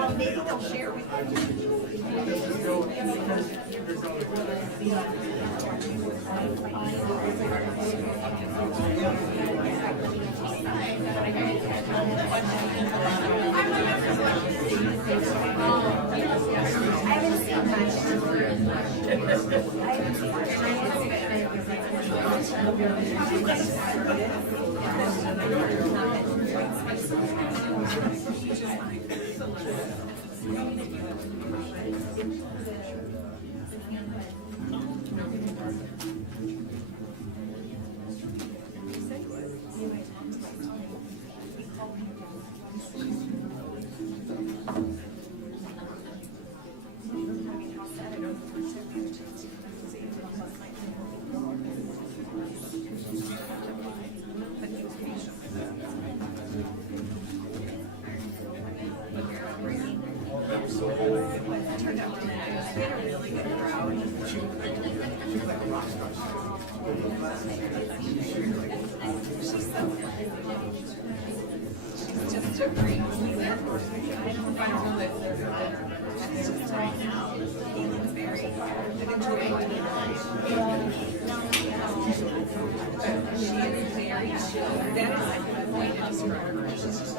Well, maybe they'll share with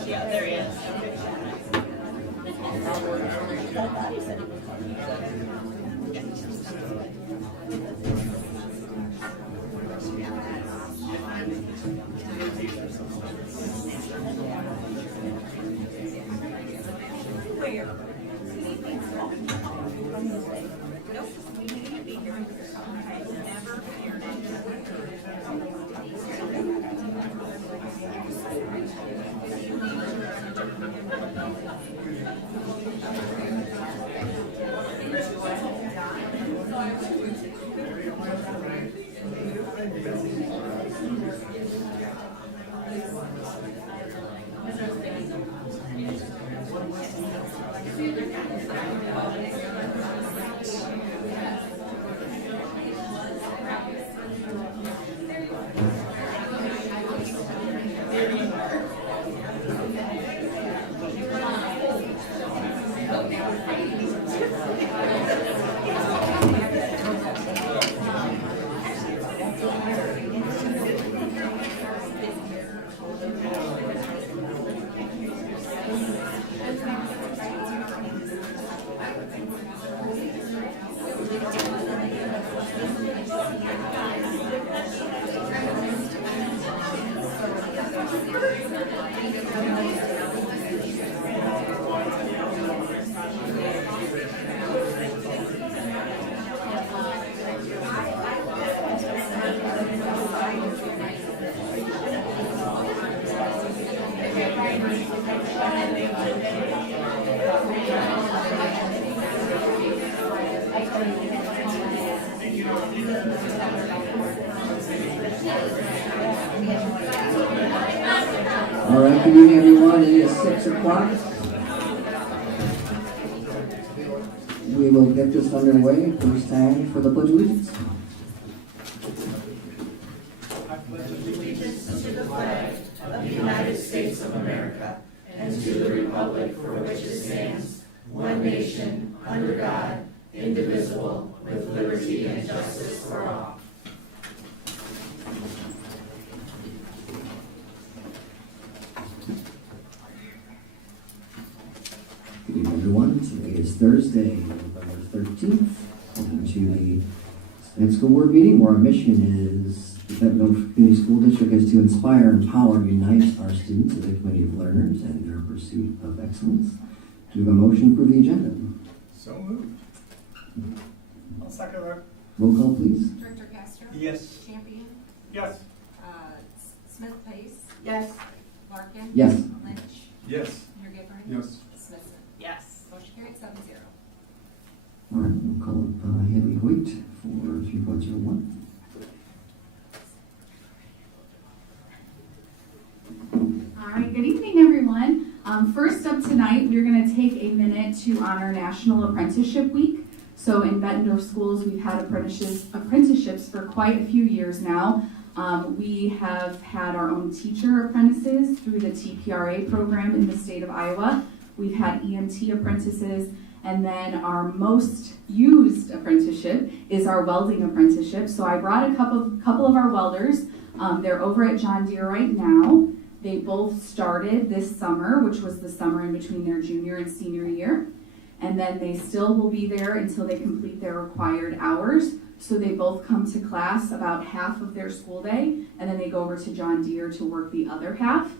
Yeah, there he is. All right, good evening, everyone. It is 6 o'clock. We will get this underway. Please stand for the Pledge of Allegiance. I pledge allegiance to the flag of the United States of America and to the republic for which it stands, one nation, under God, indivisible, with liberty and justice for all. Good evening, everyone. Today is Thursday, November 13th. Welcome to the Senate School Board meeting, where our mission is the Bettendorf Community School District is to inspire, empower, and unite our students as a community of learners and their pursuit of excellence. Do we have a motion for the agenda? So moved. I'll second that. Roll call, please. Director Castro? Yes. Champion? Yes. Smith Pace? Yes. Larkin? Yes. Lynch? Yes. Mayor Gifford? Yes. Smithson? Yes. Motion carried 7-0. All right, we'll call up Haley Hoyt for 3.01. All right, good evening, everyone. First up tonight, we're going to take a minute to honor National Apprenticeship Week. So in Bettendorf schools, we've had apprenticeships for quite a few years now. We have had our own teacher apprentices through the TPRA program in the state of Iowa. We've had EMT apprentices, and then our most used apprenticeship is our welding apprenticeship. So I brought a couple of our welders. They're over at John Deere right now. They both started this summer, which was the summer in between their junior and senior year. And then they still will be there until they complete their required hours. So they both come to class about half of their school day, and then they go over to John Deere to work the other half.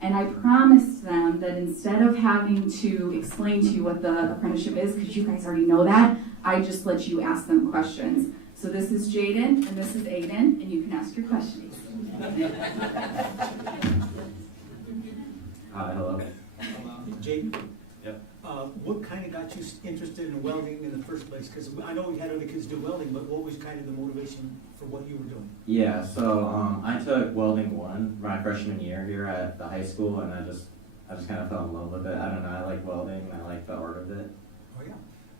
And I promised them that instead of having to explain to you what the apprenticeship is, because you guys already know that, I just let you ask them questions. So this is Jaden, and this is Aiden, and you can ask your questions. Hi, hello. Jake? Yep. What kind of got you interested in welding in the first place? Because I know we had other kids do welding, but what was kind of the motivation for what you were doing? Yeah, so I took welding 1 my freshman year here at the high school, and I just kind of fell in love with it. I don't know, I like welding, and I like the art of it. Oh, yeah.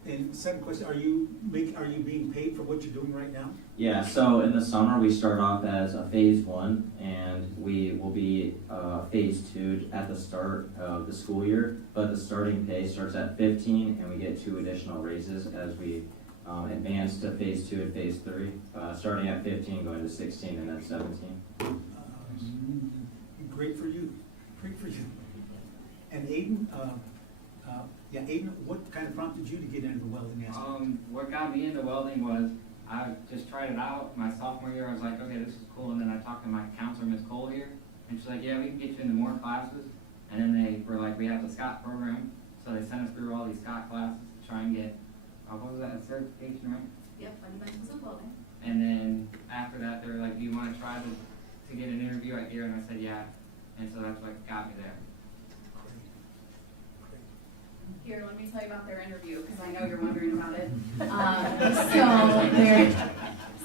And second question, are you being paid for what you're doing right now? Yeah, so in the summer we start off as a phase 1, and we will be phase 2 at the start of the school year. But the starting pay starts at 15, and we get 2 additional raises as we advance to phase 2 and phase 3, starting at 15, going to 16, and then 17. Great for you. Great for you. And Aiden, Aiden, what kind of prompted you to get into the welding aspect? What got me into welding was I just tried it out. My sophomore year, I was like, okay, this is cool. And then I talked to my counselor, Miss Cole here, and she's like, yeah, we can get you into more classes. And then they were like, we have the Scott program, so they sent us through all these Scott classes to try and get, what was that, a certification, right? Yep, fundamentals of welding. And then after that, they were like, do you want to try to get an interview at Deere? And I said, yeah. And so that's what got me there. Here, let me tell you about their interview, because I know you're wondering about it.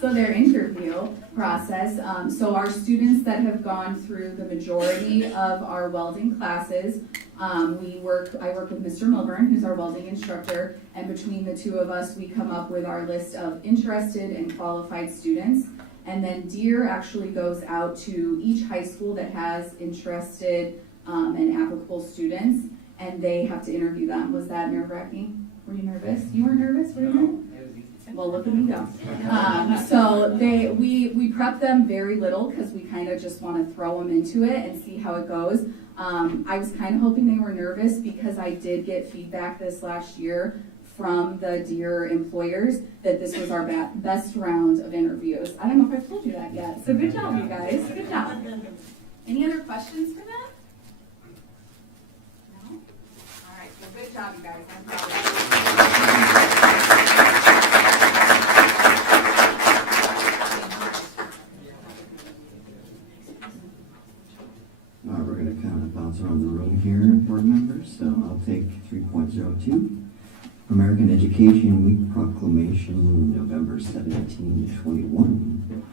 So their interview process, so our students that have gone through the majority of our welding classes, I work with Mr. Milburn, who's our welding instructor, and between the two of us, we come up with our list of interested and qualified students. And then Deere actually goes out to each high school that has interested and applicable students, and they have to interview them. Was that nerve-wracking? Were you nervous? You were nervous? Were you nervous? It was easy. Well, look at me go. So we prep them very little because we kind of just want to throw them into it and see how it goes. I was kind of hoping they were nervous because I did get feedback this last year from the Deere employers that this was our best round of interviews. I don't know if I've told you that yet. So good job, you guys. Good job. Any other questions for that? No? All right. Well, good job, you guys. I'm proud of We're going to kind of bounce around the room here, board members. So I'll take 3.02. American Education Week Proclamation, November 17, 21.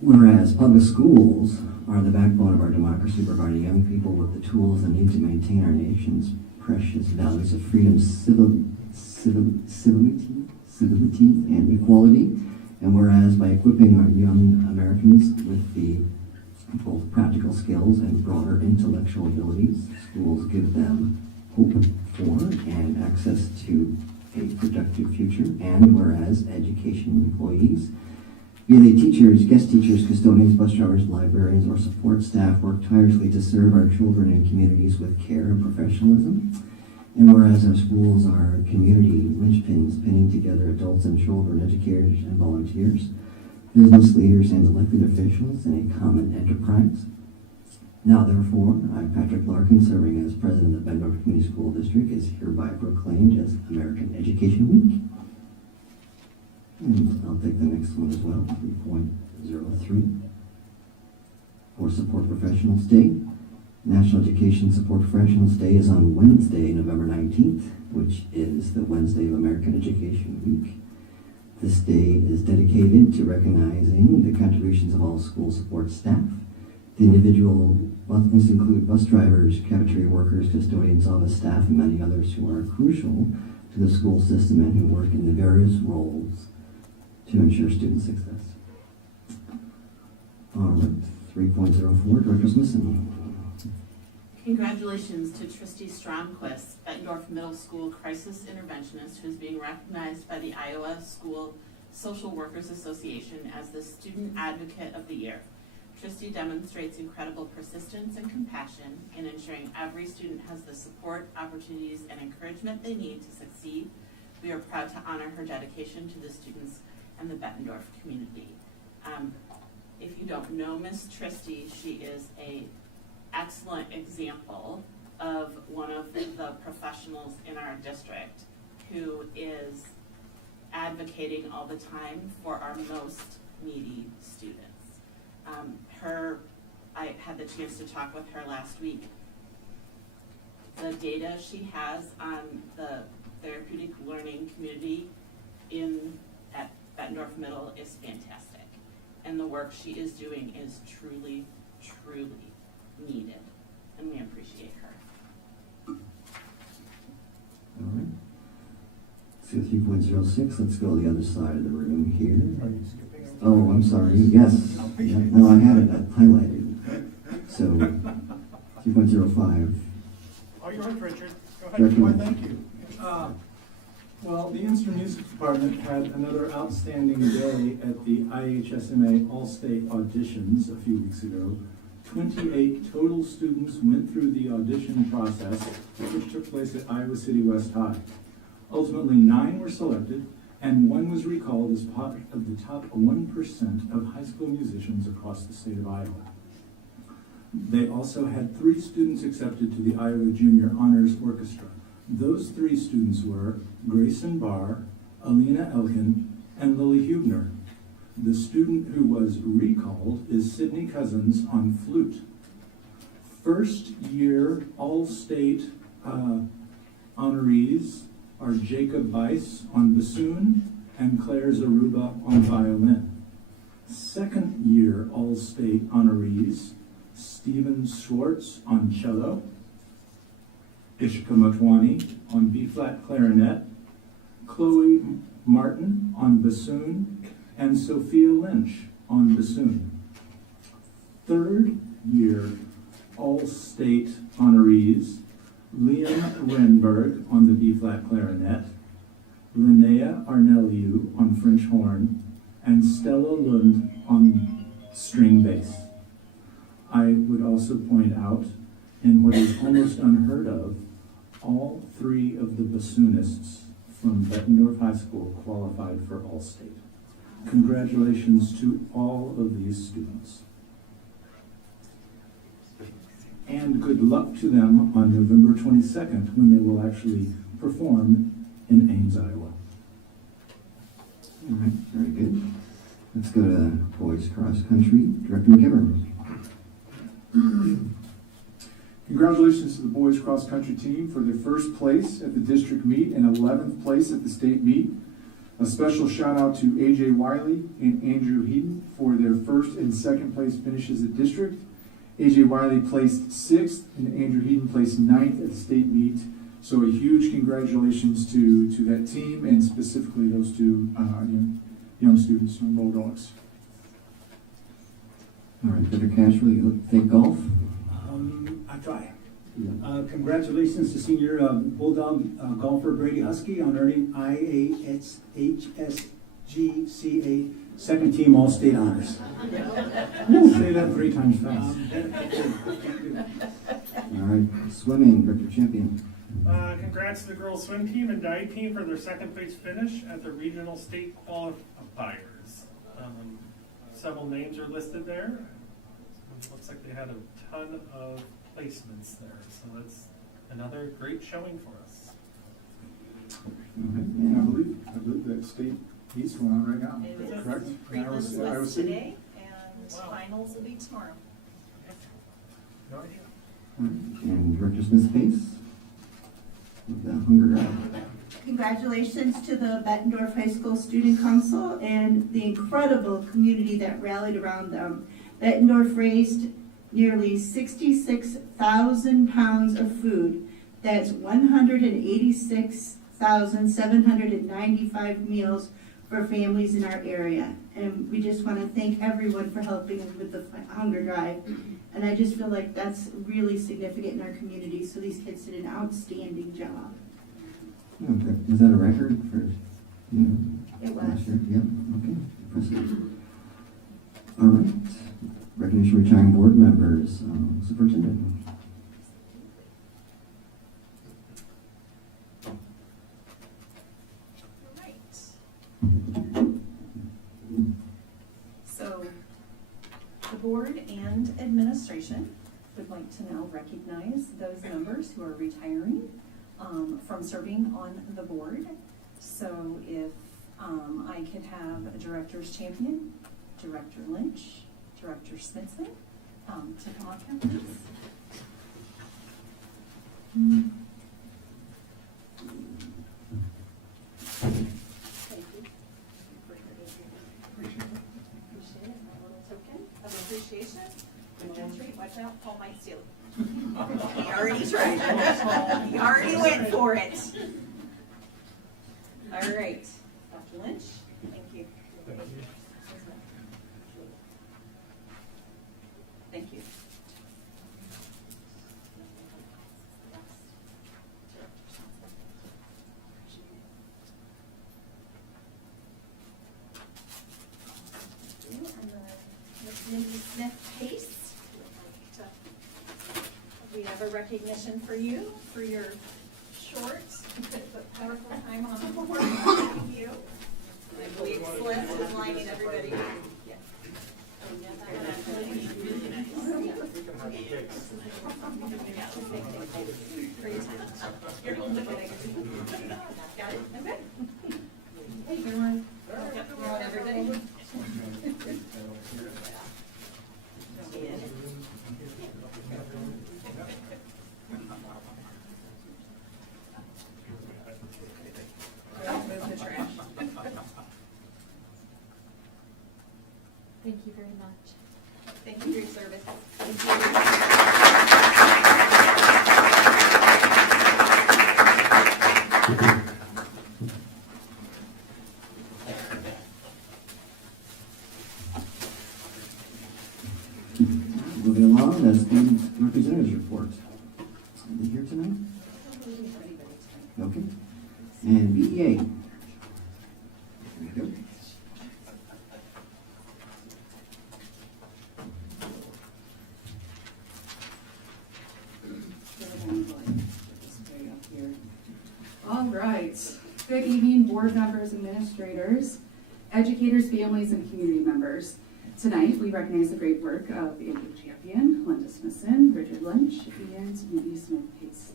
Whereas public schools are the backbone of our democracy, providing young people with the tools they need to maintain our nation's precious values of freedom, civility, and equality. And whereas by equipping our young Americans with the both practical skills and broader intellectual abilities, schools give them hope for and access to a productive future. And whereas education employees, be they teachers, guest teachers, custodians, bus drivers, librarians, or support staff, work tirelessly to serve our children and communities with care and professionalism. And whereas our schools are community linchpins pinning together adults and children, educators and volunteers, business leaders and elected officials in a common enterprise. Now therefore, I, Patrick Larkin, serving as president of Bettendorf Community School District, is hereby proclaimed as American Education Week. And I'll take the next one as well, 3.03. For Support Professionals Day. National Education Support Professionals Day is on Wednesday, November 19th, which is the Wednesday of American Education Week. This day is dedicated to recognizing the contributions of all school support staff. The individual must include bus drivers, cafeteria workers, custodians, office staff, and many others who are crucial to the school system and who work in the various roles to ensure student success. All right, 3.04, Director's missing. Congratulations to Tristy Stromquist, Bettendorf Middle School crisis interventionist, who is being recognized by the Iowa School Social Workers Association as the Student Advocate of the Year. Tristy demonstrates incredible persistence and compassion in ensuring every student has the support, opportunities, and encouragement they need to succeed. We are proud to honor her dedication to the students and the Bettendorf community. If you don't know Miss Tristy, she is an excellent example of one of the professionals in our district who is advocating all the time for our most needy students. I had the chance to talk with her last week. The data she has on the therapeutic learning community at Bettendorf Middle is fantastic. And the work she is doing is truly, truly needed. And we appreciate her. All right. So 3.06, let's go to the other side of the room here. Are you skipping over? Oh, I'm sorry, yes. Yeah, no, I had it highlighted. So, 3.05. Oh, you're right, Richard. Go ahead. Director. Why, thank you. Well, the Instrument Music Department had another outstanding day at the IHSMA All-State Auditions a few weeks ago. 28 total students went through the audition process, which took place at Iowa City West High. Ultimately, 9 were selected, and 1 was recalled as part of the top 1% of high school musicians across the state of Iowa. They also had 3 students accepted to the Iowa Junior Honors Orchestra. Those 3 students were Grayson Barr, Alina Elkin, and Lily Hubner. The student who was recalled is Sydney Cousins on flute. First year All-State honorees are Jacob Bice on bassoon and Claire Zaruba on violin. Second year All-State honorees, Stephen Schwartz on cello, Ishka Motwani on B-flat clarinet, Chloe Martin on bassoon, and Sophia Lynch on bassoon. Third year All-State honorees, Liam Renberg on the B-flat clarinet, Linnea Arneliu on French horn, and Stella Lund on string bass. I would also point out, in what is almost unheard of, all 3 of the bassoonists from Bettendorf High School qualified for All-State. Congratulations to all of these students. And good luck to them on November 22nd when they will actually perform in Ames, Iowa. All right, very good. Let's go to boys cross country. Director McGivern. Congratulations to the boys cross country team for their first place at the district meet and 11th place at the state meet. A special shout out to AJ Wiley and Andrew Heaton for their first and second place finishes at district. AJ Wiley placed 6th and Andrew Heaton placed 9th at the state meet. So a huge congratulations to that team and specifically those 2 young students from Bulldogs. All right, Director Cashwell, you think golf? I try. Congratulations to senior Bulldog golfer Brady Husky on earning IAHSGCA second team All-State honors. Say that 3 times fast. All right, swimming, Director Champion. Congrats to the girls swim team and dive team for their second place finish at the regional state qualifiers. Several names are listed there. Looks like they had a ton of placements there, so that's another great showing for us. Yeah, I believe that state meets going on right now. It is. Correct? Prelims I was was today, and Wow. finals will be tomorrow. No idea. All right, and Director Smith Pace with the Hunger Drive. Congratulations to the Bettendorf High School Student Council and the incredible community that rallied around them. Bettendorf raised nearly 66,000 pounds of food. That's 186,795 meals for families in our area. And we just want to thank everyone for helping with the hunger drive. And I just feel like that's really significant in our community, so these kids did an outstanding job. Okay, was that a record for you? It was. Last year? Yep, okay, impressive. All right, recognition retiring board members, Superintendent. Right. So, the board and administration would like to now recognize those members who are retiring from serving on the board. So if I could have a Director's Champion, Director Lynch, Director Smithson, to come up here, please. Thank you. Appreciate it. My little token of appreciation. Good treat. Watch out, Paul might steal it. He already tried it. He already went for it. All right, Dr. Lynch, thank you. Thank you. And Ms. Mindy Smith Pace. We have a recognition for you for your short but powerful time on the board. Thank you. I believe Celeste is lining everybody. Yeah. For your time. You're holding it. Got it? Okay. Hey, everyone. Yep, everybody. Move the trash. Thank you very much. Thank you for your service. Thank Moving along, the student representatives report. Are they here tonight? Okay. And BEA. There we go. All right. Good evening, board members, administrators, educators, families, and community members. Tonight, we recognize the great work of the Andrew Champion, Linda Smithson, Richard Lynch, and Mindy Smith Pace.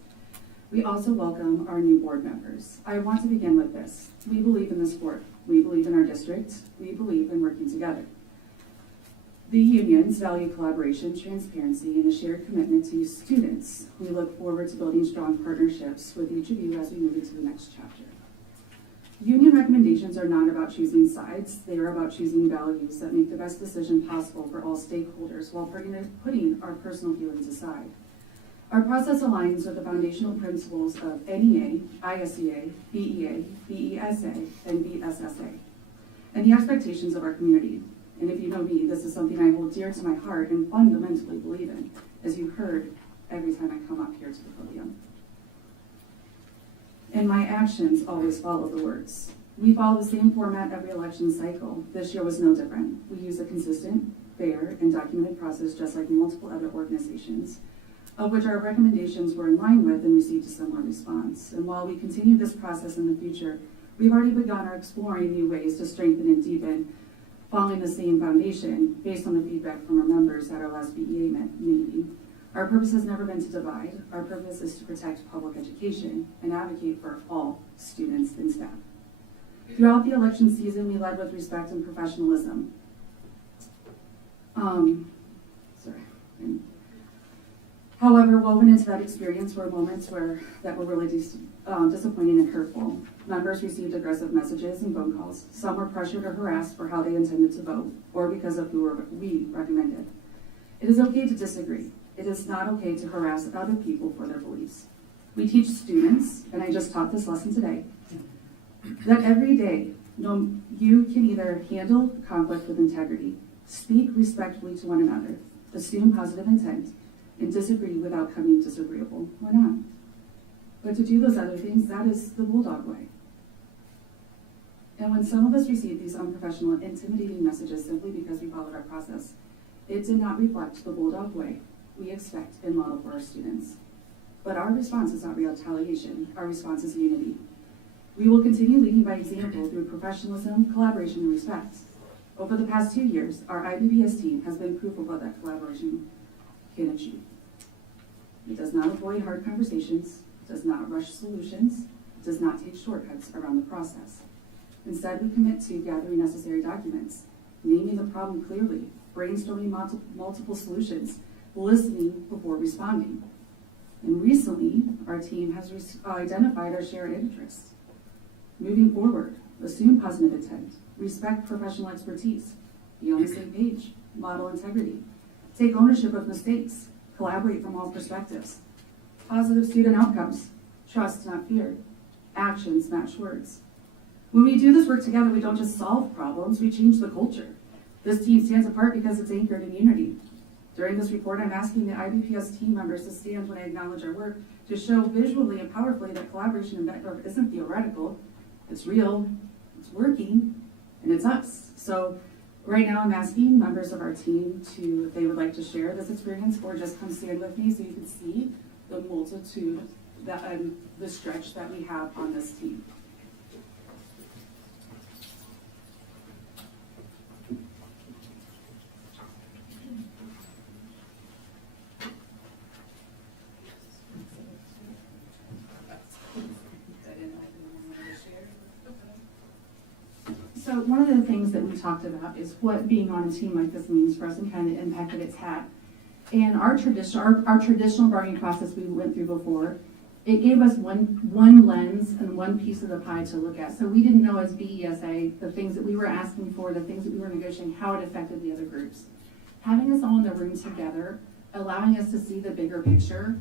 We also welcome our new board members. I want to begin with this. We believe in this board. We believe in our district. We believe in working together. The unions value collaboration, transparency, and a shared commitment to students. We look forward to building strong partnerships with each of you as we move into the next chapter. Union recommendations are not about choosing sides. They are about choosing values that make the best decision possible for all stakeholders while putting our personal feelings aside. Our process aligns with the foundational principles of NEA, ISEA, BEA, BESA, and BSSA, and the expectations of our community. And if you know me, this is something I hold dear to my heart and fundamentally believe in. As you heard, every time I come up here to the podium. And my actions always follow the words. We follow the same format every election cycle. This year was no different. We use a consistent, fair, and documented process just like multiple other organizations, of which our recommendations were in line with and received a similar response. And while we continue this process in the future, we've already begun our exploring new ways to strengthen and deepen, following the same foundation based on the feedback from our members at our last BEA meeting. Our purpose has never been to divide. Our purpose is to protect public education and advocate for all students and staff. Throughout the election season, we led with respect and professionalism. However, woven into that experience were moments that were really disappointing and hurtful. Members received aggressive messages and phone calls. Some were pressured or harassed for how they intended to vote or because of who we recommended. It is okay to disagree. It is not okay to harass other people for their beliefs. We teach students, and I just taught this lesson today, that every day you can either handle conflict with integrity, speak respectfully to one another, assume positive intent, and disagree without coming disagreeable or not. But to do those other things, that is the bulldog way. And when some of us received these unprofessional, intimidating messages simply because we followed our process, it did not reflect the bulldog way we expect and model for our students. But our response is not retaliation. Our response is unity. We will continue leading by example through professionalism, collaboration, and respect. Over the past 2 years, our IBBS team has been proof of what that collaboration can achieve. It does not avoid hard conversations, does not rush solutions, does not take shortcuts around the process. Instead, we commit to gathering necessary documents, naming the problem clearly, brainstorming multiple solutions, listening before responding. And recently, our team has identified our shared interests. Moving forward, assume positive intent, respect professional expertise, be on the same page, model integrity, take ownership of mistakes, collaborate from all perspectives, positive student outcomes, trust, not fear, actions match words. When we do this work together, we don't just solve problems, we change the culture. This team stands apart because it's anchored in unity. During this report, I'm asking the IBPS team members to stand when I acknowledge our work to show visually and powerfully that collaboration in Bettendorf isn't theoretical, it's real, it's working, and it's us. So right now I'm asking members of our team if they would like to share this experience or just come stand with me so you can see the multitude, the stretch that we have on this team. So one of the things that we talked about is what being on a team like this means for us and kind of the impact that it's had. And our traditional bargaining process we went through before, it gave us one lens and one piece of the pie to look at. So we didn't know as BESA, the things that we were asking for, the things that we were negotiating, how it affected the other groups. Having us all in the room together, allowing us to see the bigger picture,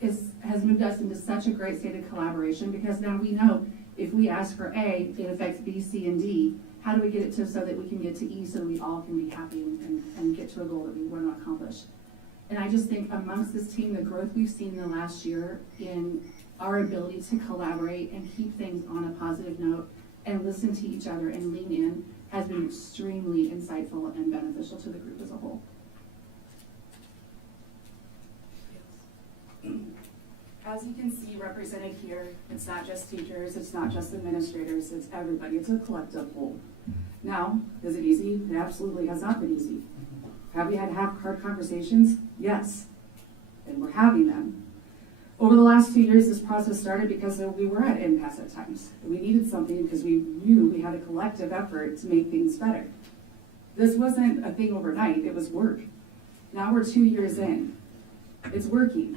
has moved us into such a great state of collaboration because now we know if we ask for A, it affects B, C, and D. How do we get it to so that we can get to E so that we all can be happy and get to a goal that we want to accomplish? And I just think amongst this team, the growth we've seen in the last year in our ability to collaborate and keep things on a positive note and listen to each other and lean in has been extremely insightful and beneficial to the group as a whole. As you can see represented here, it's not just teachers, it's not just administrators, it's everybody. It's a collective whole. Now, is it easy? It absolutely has not been easy. Have we had to have hard conversations? Yes, and we're having them. Over the last 2 years, this process started because we were at impasse at times. We needed something because we knew we had a collective effort to make things better. This wasn't a thing overnight, it was work. Now we're 2 years in. It's working.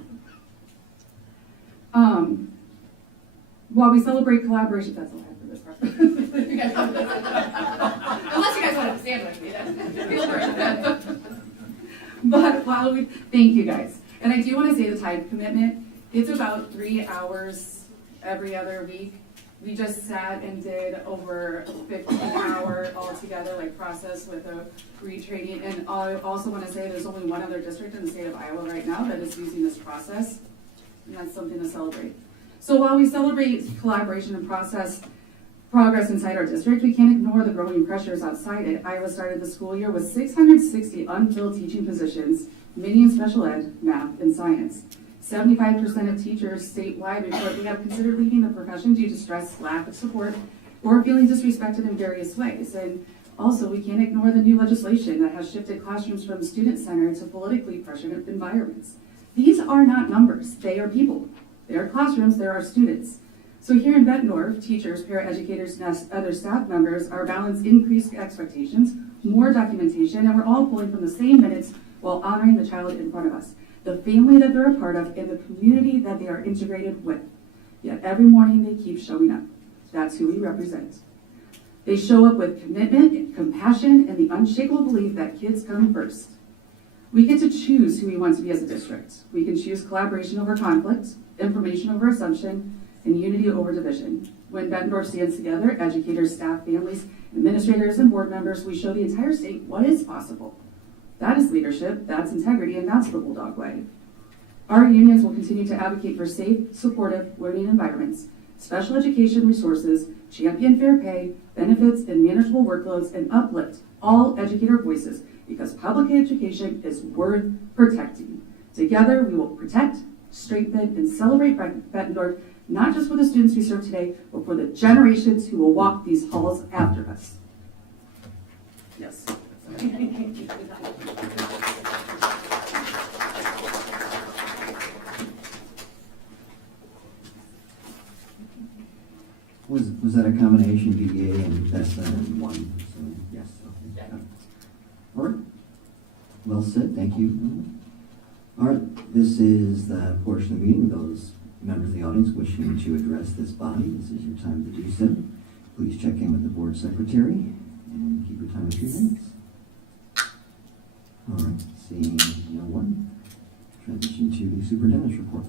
While we celebrate collaboration, that's all I have for this part. Unless you guys want to stand with me, then feel free. But thank you guys. And I do want to say the time commitment, it's about 3 hours every other week. We just sat and did over 15-hour altogether, like, process with a retraining. And I also want to say there's only one other district in the state of Iowa right now that is using this process, and that's something to celebrate. So while we celebrate collaboration and progress inside our district, we can't ignore the growing pressures outside it. Iowa started the school year with 660 unfilled teaching positions, many in special ed, math, and science. 75% of teachers statewide report they have considered leaving the profession due to stress, lack of support, or feeling disrespected in various ways. And also, we can't ignore the new legislation that has shifted classrooms from student-centered to politically pressured environments. These are not numbers, they are people. They are classrooms, there are students. So here in Bettendorf, teachers, paraeducators, and other staff members are balanced increased expectations, more documentation, and we're all pulling from the same minutes while honoring the child in front of us, the family that they're a part of, and the community that they are integrated with. Yet every morning they keep showing up. That's who we represent. They show up with commitment, compassion, and the unshakable belief that kids come first. We get to choose who we want to be as a district. We can choose collaboration over conflict, information over assumption, and unity over division. When Bettendorf stands together, educators, staff, families, administrators, and board members, we show the entire state what is possible. That is leadership, that's integrity, and that's the Bulldog way. Our unions will continue to advocate for safe, supportive learning environments, special education resources, champion fair pay, benefits, and manageable workloads, and uplift all educator voices because public education is worth protecting. Together, we will protect, strengthen, and celebrate Bettendorf, not just for the students we serve today, but for the generations who will walk these halls after us. Yes. Was that a combination BA and BESTA in one? So, yes. Okay. All right. Well said. Thank you. All right. This is the portion of the meeting. Those members of the audience wishing to address this body, this is your time to do so. Please check in with the board secretary and keep your time at 3 minutes. All right. Seeing no one, transition to the superintendent's report.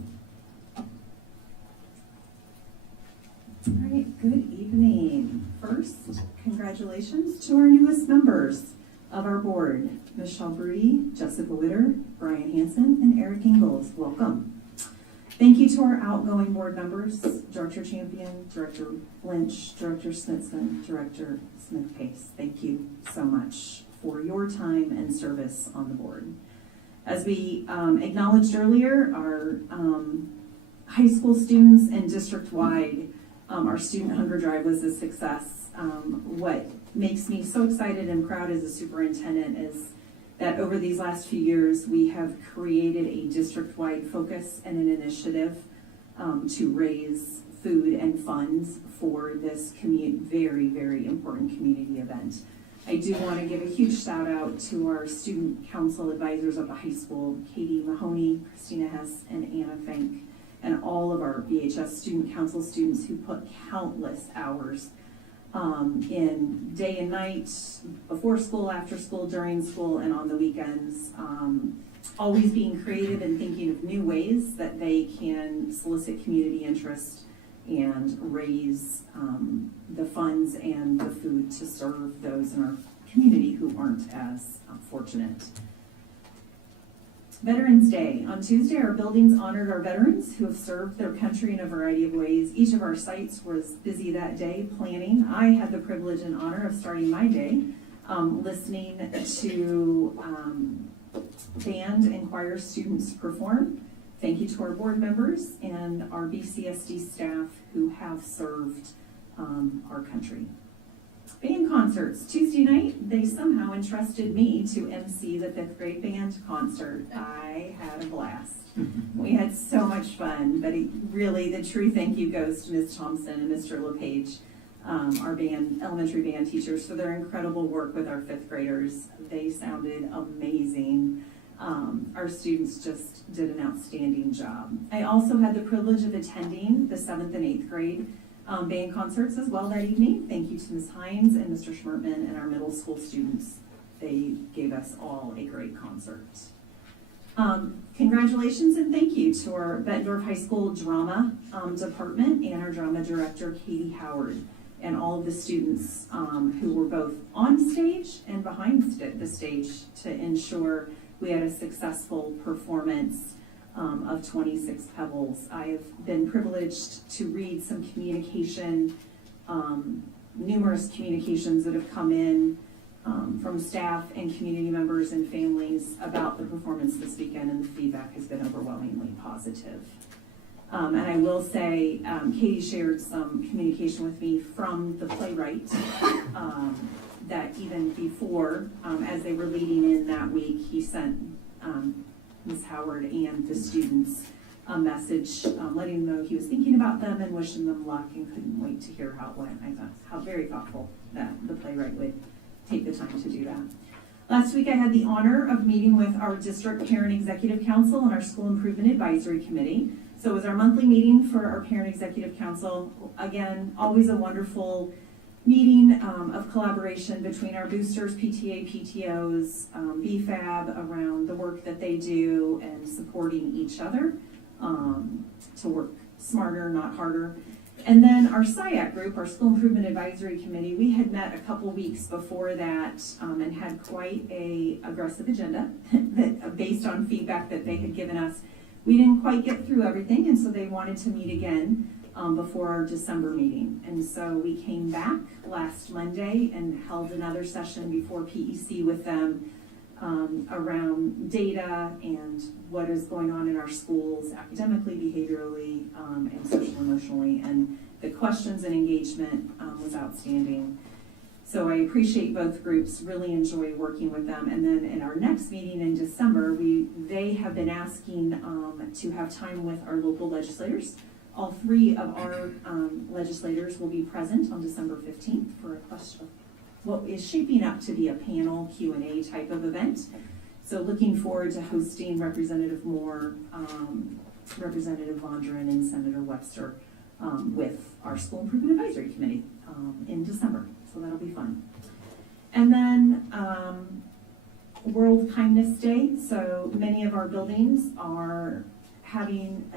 All right, good evening. First, congratulations to our newest members of our board, Michelle Brody, Jessica Witter, Brian Hansen, and Eric Ingalls. Welcome. Thank you to our outgoing board members, Director Champion, Director Lynch, Director Smithson, Director Smith-Pace. Thank you so much for your time and service on the board. As we acknowledged earlier, our high school students and district-wide, our student hunger drive was a success. What makes me so excited and proud as a superintendent is that over these last few years, we have created a district-wide focus and an initiative to raise food and funds for this very, very important community event. I do want to give a huge shout out to our student council advisors of the high school, Katie Mahoney, Christina Hess, and Anna Fink, and all of our VHS student council students who put countless hours in day and night, before school, after school, during school, and on the weekends, always being creative and thinking of new ways that they can solicit community interest and raise the funds and the food to serve those in our community who aren't as fortunate. Veterans Day. On Tuesday, our buildings honored our veterans who have served their country in a variety of ways. Each of our sites was busy that day planning. I had the privilege and honor of starting my day listening to band and choir students perform. Thank you to our board members and our BCSD staff who have served our country. Band concerts. Tuesday night, they somehow entrusted me to MC the 5th grade band concert. I had a blast. We had so much fun, but really the true thank you goes to Ms. Thompson and Mr. LePage, our elementary band teachers, for their incredible work with our 5th graders. They sounded amazing. Our students just did an outstanding job. I also had the privilege of attending the 7th and 8th grade band concerts as well that evening. Thank you to Ms. Hines and Mr. Schmertman and our middle school students. They gave us all a great concert. Congratulations and thank you to our Bettendorf High School drama department and our drama director, Katie Howard, and all of the students who were both on stage and behind the stage to ensure we had a successful performance of 26 Pebbles. I have been privileged to read some communication, numerous communications that have come in from staff and community members and families about the performance this weekend, and the feedback has been overwhelmingly positive. And I will say, Katie shared some communication with me from the playwright that even before, as they were leading in that week, he sent Ms. Howard and the students a message letting them know he was thinking about them and wishing them luck, and couldn't wait to hear how it went. I thought how very thoughtful that the playwright would take the time to do that. Last week I had the honor of meeting with our district parent executive council and our school improvement advisory committee. So it was our monthly meeting for our parent executive council. Again, always a wonderful meeting of collaboration between our boosters, PTA, PTOs, BFAB around the work that they do and supporting each other to work smarter, not harder. And then our SIAC group, our School Improvement Advisory Committee, we had met a couple weeks before that and had quite a aggressive agenda that, based on feedback that they had given us. We didn't quite get through everything, and so they wanted to meet again before our December meeting. And so we came back last Monday and held another session before PEC with them around data and what is going on in our schools academically, behaviorally, and social emotionally. And the questions and engagement was outstanding. So I appreciate both groups, really enjoy working with them. And then in our next meeting in December, they have been asking to have time with our local legislators. All three of our legislators will be present on December 15th for a question, what is shaping up to be a panel Q&A type of event. So looking forward to hosting Representative Moore, Representative Vondran, and Senator Webster with our School Improvement Advisory Committee in December. So that'll be fun. And then World Kindness Day. So many of our buildings are having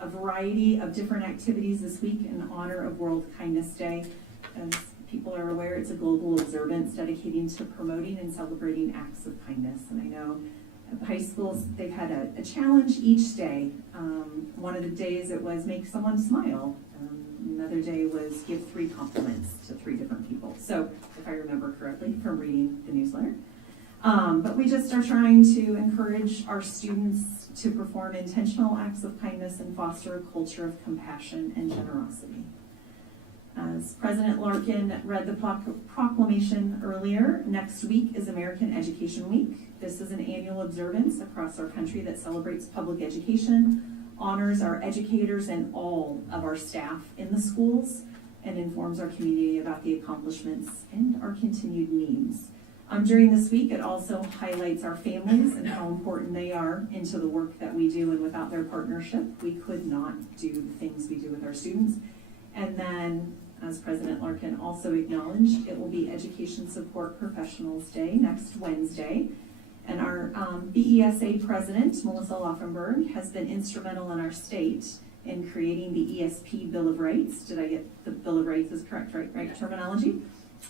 a variety of different activities this week in honor of World Kindness Day. As people are aware, it's a global observance dedicating to promoting and celebrating acts of kindness. And I know at the high schools, they've had a challenge each day. One of the days it was make someone smile. Another day was give 3 compliments to 3 different people. So if I remember correctly from reading the newsletter. But we just are trying to encourage our students to perform intentional acts of kindness and foster a culture of compassion and generosity. As President Larkin read the proclamation earlier, next week is American Education Week. This is an annual observance across our country that celebrates public education, honors our educators and all of our staff in the schools, and informs our community about the accomplishments and our continued needs. During this week, it also highlights our families and how important they are into the work that we do, and without their partnership, we could not do the things we do with our students. And then, as President Larkin also acknowledged, it will be Education Support Professionals Day next Wednesday. And our BESA president, Melissa Laufenberg, has been instrumental in our state in creating the ESP Bill of Rights. Did I get the Bill of Rights is correct, right terminology?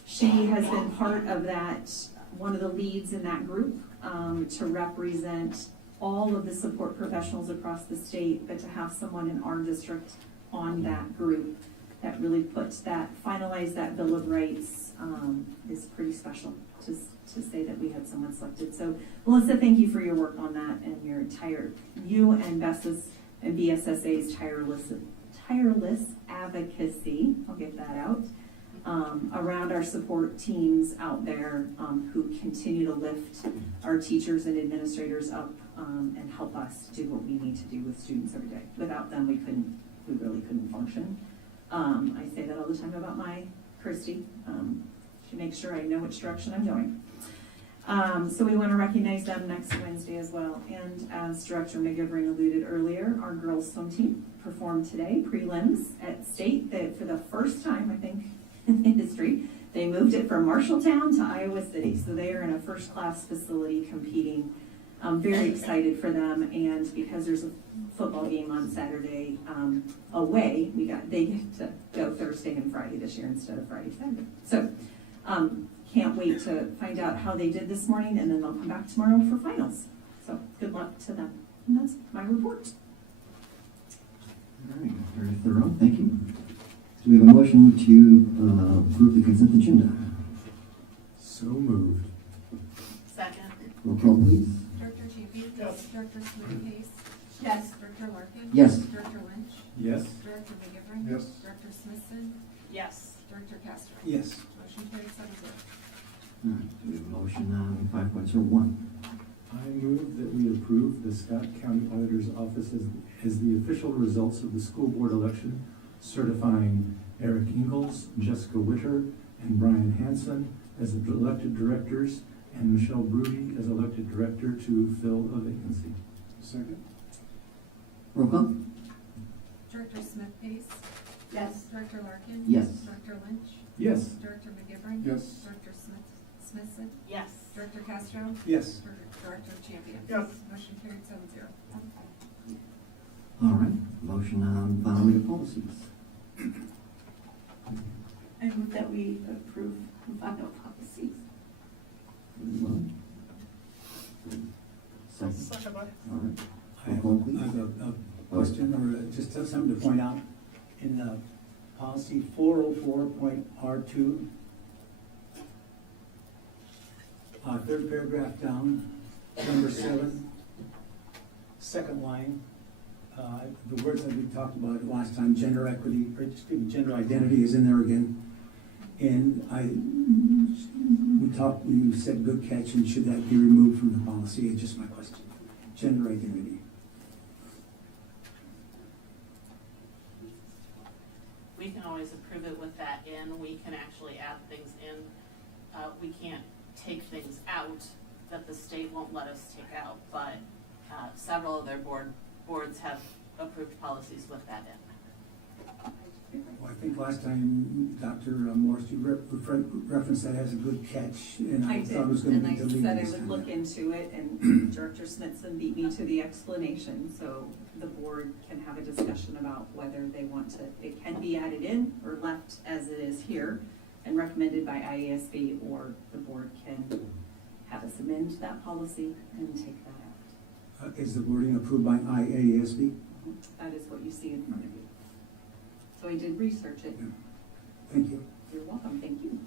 She has been part of that, one of the leads in that group to represent all of the support professionals across the state, but to have someone in our district on that group that really puts that, finalize that Bill of Rights is pretty special to say that we had someone selected. So Melissa, thank you for your work on that and your you and Bess's and BSSA's tireless advocacy, I'll get that out, around our support teams out there who continue to lift our teachers and administrators up and help us do what we need to do with students every day. Without them, we really couldn't function. I say that all the time about my Christy. She makes sure I know which direction I'm going. So we want to recognize them next Wednesday as well. And as Director McGivern alluded earlier, our girls swim team performed today, prelims at state. For the first time, I think, in history, they moved it from Marshalltown to Iowa City. So they are in a first-class facility competing I'm very excited for them, and because there's a football game on Saturday away, they get to go Thursday and Friday this year instead of Friday, Saturday. So, can't wait to find out how they did this morning, and then they'll come back tomorrow for finals. So, good luck to them. And that's my report. All right, very thorough, thank you. Do we have a motion to approve the consent agenda? So moved. Second. Roll call, please. Director Champion? Yes. Director Smith-Case? Yes. Director Larkin? Yes. Director Lynch? Yes. Director McGivern? Yes. Director Smithson? Yes. Director Castro? Yes. Motion carries 7-0. All right, do we have a motion on 5.01? I move that we approve the Scott County Auditor's Office as the official results of the school board election, certifying Eric Ingalls, Jessica Witter, and Brian Hansen as the elected directors, and Michelle Broody as elected director to fill a vacancy. Second? Roll call? Director Smith-Case? Yes. Director Larkin? Yes. Director Lynch? Yes. Director McGivern? Yes. Director Smithson? Yes. Director Castro? Yes. Director Champion? Yes. Motion carried 7-0. All right, motion on final read of policies. I move that we approve final policies. Second. Second by. All right. I have a question or just something to point out. In policy 404.R2, third paragraph down, number 7, second line, the words that we talked about last time, gender equity, or gender identity is in there again. And you said good catch, and should that be removed from the policy? It's just my question. Gender identity. We can always approve it with that in. We can actually add things in. We can't take things out that the state won't let us take out, but several of their boards have approved policies with that in. Well, I think last time, Dr. Morris, you referenced that as a good catch, and I thought it was going to be deleted. And I this said I time. would look into it, and Director Smithson beat me to the explanation, so the board can have a discussion about whether they want to, it can be added in or left as it is here and recommended by IASB, or the board can have us amend that policy and take that out. Is the wording approved by IASB? That is what you see in front of you. So I did research it. Thank you. You're welcome, thank you.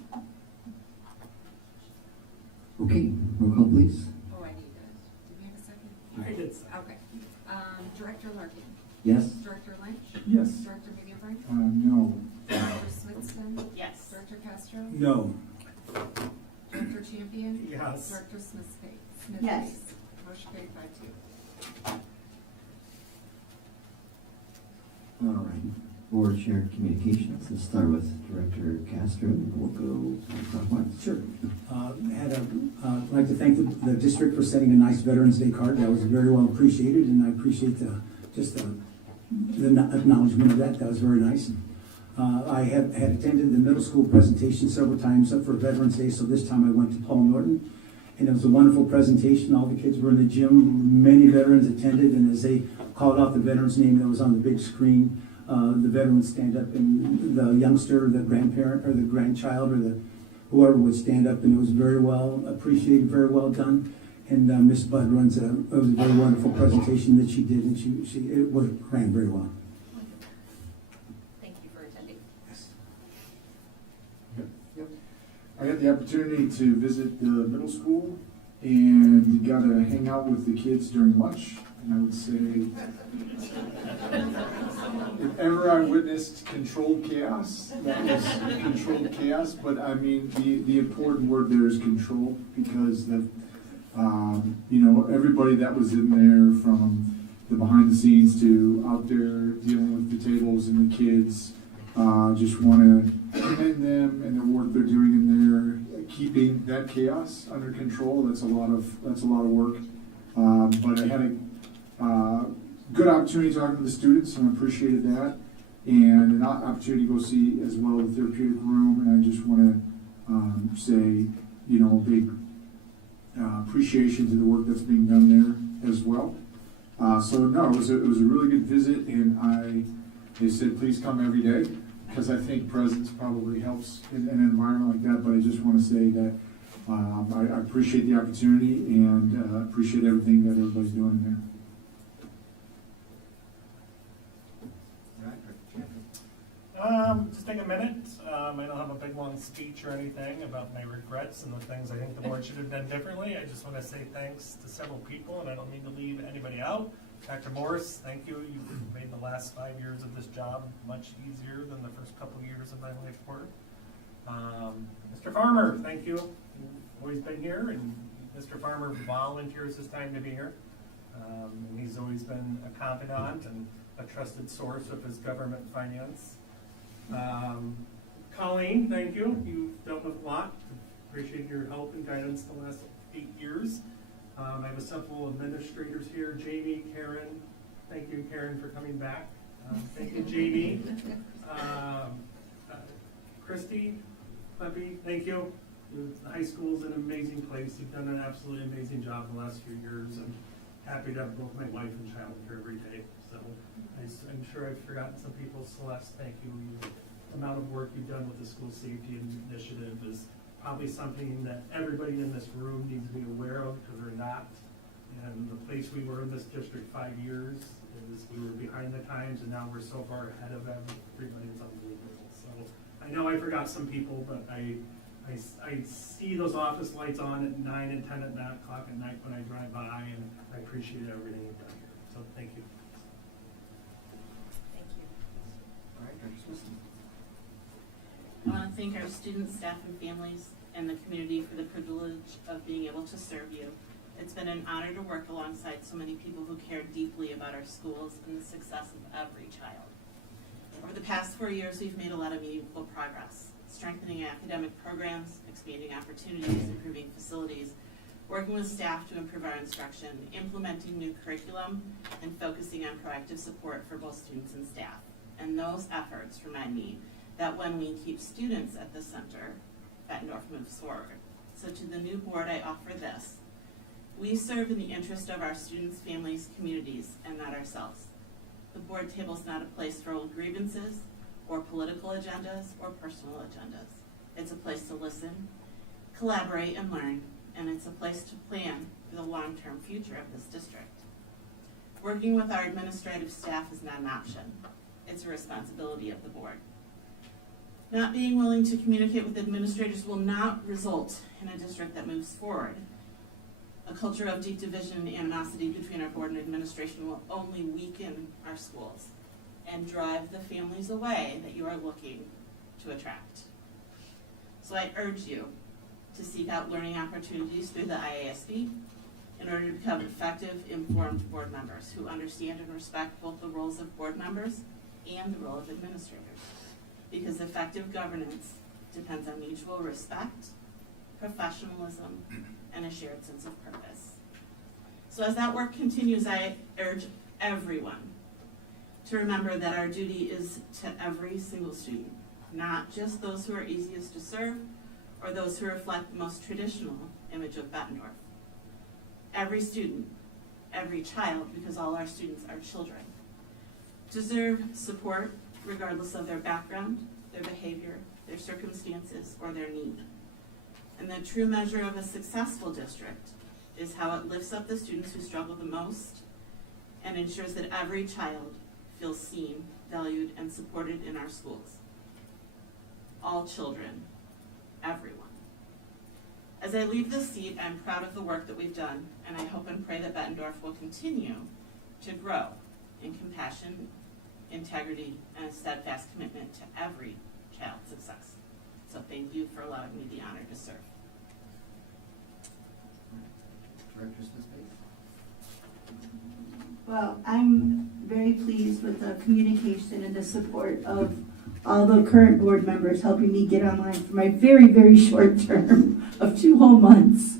Okay, roll call, please. Oh, I need did we have a second? I did. Okay. Director Larkin? Yes. Director Lynch? Yes. Director McGivern? No. Director Smithson? Yes. Director Castro? No. Director Champion? Yes. Director Smith-Case? Yes. Motion carried 5-2. All right, board shared communications. Let's start with Director Castro, and we'll go clockwise. Sure. I'd like to thank the district for sending a nice Veterans Day card. That was very well appreciated, and I appreciate the acknowledgement of that. That was very nice. I had attended the middle school presentation several times for Veterans Day, so this time I went to Paul Norton, and it was a wonderful presentation. All the kids were in the gym. Many veterans attended, and as they called out the veteran's name that was on the big screen, the veteran would stand up, and the youngster, the grandparent, or the grandchild, or whoever would stand up, and it was very well appreciated, very well done. And Miss Budd it was a very wonderful presentation that she did, and it ran very well. Thank you for attending. Yes. I had the opportunity to visit the middle school and got to hang out with the kids during lunch. And I would say, if ever I witnessed controlled chaos, that was controlled chaos. But I mean, the important word there is control, because everybody that was in there, from the behind the scenes to out there dealing with the tables and the kids, just want to commend them and the work they're doing in there, keeping that chaos under control. That's a lot of work. But I had a good opportunity talking to the students, and I appreciated that, and an opportunity to go see as well the therapeutic room. And I just want to say, a big appreciation to the work that's being done there as well. So no, it was a really good visit, and they said please come every day, because I think presence probably helps in an environment like that. But I just want to say that I appreciate the opportunity and appreciate everything that everybody's doing there. Just take a minute. I don't have a big long speech or anything about my regrets and the things I think the board should have done differently. I just want to say thanks to several people, and I don't mean to leave anybody out. Dr. Morris, thank you. You've made the last 5 years of this job much easier than the first couple years of my life work. Mr. Farmer, thank you. You've always been here, and Mr. Farmer volunteers his time to be here. And he's always been a confidant and a trusted source of his government finance. Colleen, thank you. You've dealt with a lot. Appreciate your help and guidance the last 8 years. I have a several administrators here. Jamie, Karen. Thank you, Karen, for coming back. Thank you, Jamie. Christy, Cleppy, thank you. The high school is an amazing place. You've done an absolutely amazing job the last few years. I'm happy to have both my wife and child here every day. So I'm sure I've forgotten some people. Celeste, thank you. The amount of work you've done with the school safety initiative is probably something that everybody in this room needs to be aware of, because they're not. And the place we were in this district 5 years is we were behind the times, and now we're so far ahead of everybody. It's unbelievable. So I know I forgot some people, but I see those office lights on at 9 and 10 at 9 o'clock at night when I drive by, and I appreciate everything you've done here. So thank you. Thank you. All right, Dr. Smith. I want to thank our students, staff, and families, and the community for the privilege of being able to serve you. It's been an honor to work alongside so many people who care deeply about our schools and the success of every child. Over the past 4 years, we've made a lot of meaningful progress, strengthening academic programs, expanding opportunities, improving facilities, working with staff to improve our instruction, implementing new curriculum, and focusing on proactive support for both students and staff. And those efforts remind me that when we keep students at the center, Bettendorf moves forward. So to the new board, I offer this. We serve in the interest of our students, families, communities, and not ourselves. The board table is not a place for old grievances or political agendas or personal agendas. It's a place to listen, collaborate, and learn, and it's a place to plan for the long-term future of this district. Working with our administrative staff is not an option. It's a responsibility of the board. Not being willing to communicate with administrators will not result in a district that moves forward. A culture of deep division and animosity between our board and administration will only weaken our schools and drive the families away that you are looking to attract. So I urge you to seek out learning opportunities through the IASB in order to become effective, informed board members who understand and respect both the roles of board members and the role of administrators. Because effective governance depends on mutual respect, professionalism, and a shared sense of purpose. So as that work continues, I urge everyone to remember that our duty is to every single student, not just those who are easiest to serve or those who reflect the most traditional image of Bettendorf. Every student, every child, because all our students are children, deserve support regardless of their background, their behavior, their circumstances, or their need. And the true measure of a successful district is how it lifts up the students who struggle the most and ensures that every child feels seen, valued, and supported in our schools. All children, everyone. As I leave this seat, I'm proud of the work that we've done, and I hope and pray that Bettendorf will continue to grow in compassion, integrity, and a steadfast commitment to every child's success. So thank you for allowing me the honor to serve. Director Smith. Well, I'm very pleased with the communication and the support of all the current board members helping me get online for my very, very short term of 2 whole months.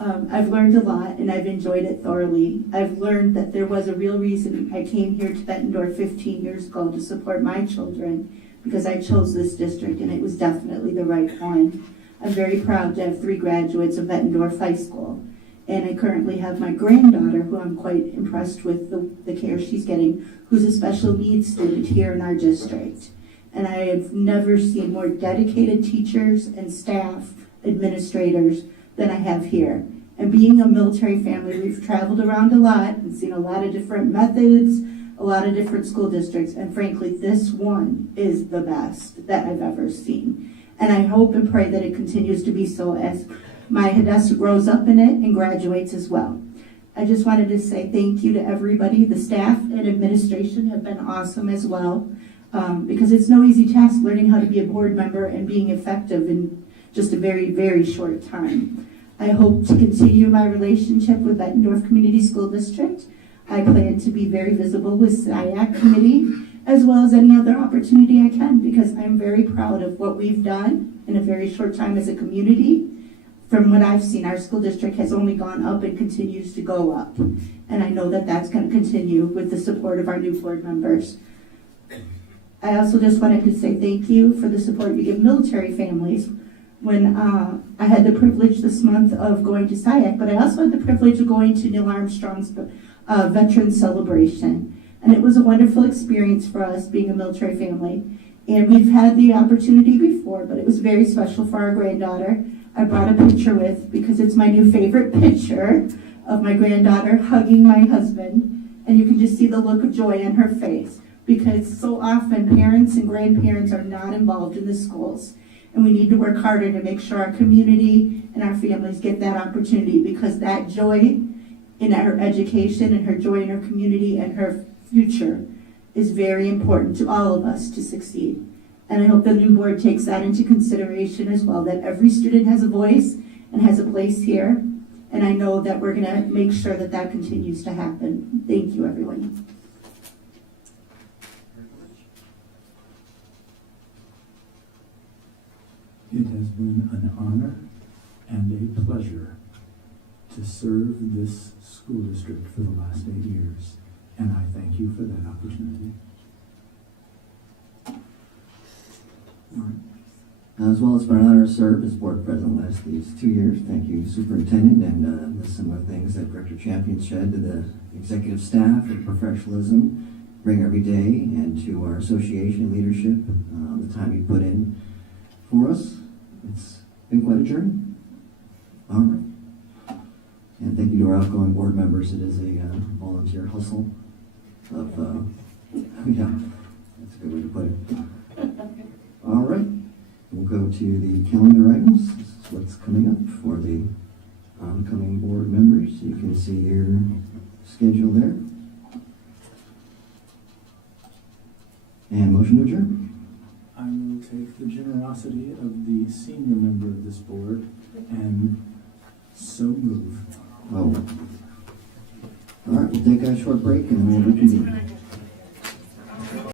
I've learned a lot and I've enjoyed it thoroughly. I've learned that there was a real reason I came here to Bettendorf 15 years ago to support my children, because I chose this district and it was definitely the right one. I'm very proud to have 3 graduates of Bettendorf High School. And I currently have my granddaughter, who I'm quite impressed with the care she's getting, who's a special needs student here in our district. And I have never seen more dedicated teachers and staff, administrators, than I have here. And being a military family, we've traveled around a lot and seen a lot of different methods, a lot of different school districts, and frankly, this one is the best that I've ever seen. And I hope and pray that it continues to be so as my Hadessa grows up in it and graduates as well. I just wanted to say thank you to everybody. The staff and administration have been awesome as well, because it's no easy task learning how to be a board member and being effective in just a very, very short time. I hope to continue my relationship with Bettendorf Community School District. I plan to be very visible with SIAC committee, as well as any other opportunity I can, because I'm very proud of what we've done in a very short time as a community. From what I've seen, our school district has only gone up and continues to go up. And I know that that's going to continue with the support of our new board members. I also just wanted to say thank you for the support you give military families. When I had the privilege this month of going to SIAC, but I also had the privilege of going to Neil Armstrong's Veterans Celebration. And it was a wonderful experience for us being a military family. And we've had the opportunity before, but it was very special for our granddaughter. I brought a picture with, because it's my new favorite picture of my granddaughter hugging my husband. And you can just see the look of joy on her face, because so often parents and grandparents are not involved in the schools. And we need to work harder to make sure our community and our families get that opportunity, because that joy in her education and her joy in her community and her future is very important to all of us to succeed. And I hope the new board takes that into consideration as well, that every student has a voice and has a place here. And I know that we're going to make sure that that continues to happen. Thank you, everyone. It has been an honor and a pleasure to serve this school district for the last 8 years, and I thank you for that opportunity. All right. As well, it's been an honor to serve as board president last these 2 years. Thank you, Superintendent, and the similar things that Director Champion shed to the executive staff and professionalism bring every day, and to our association leadership, the time you put in for us. It's been quite a journey. All right. And thank you to our outgoing board members. It is a volunteer hustle of, yeah, that's a good way to put it. All right. We'll go to the calendar items. This is what's coming up for the oncoming board members. You can see your schedule there. And motion to adjourn. I will take the generosity of the senior member of this board and so move. Oh. All right, we'll take a short break and then we'll reconvene.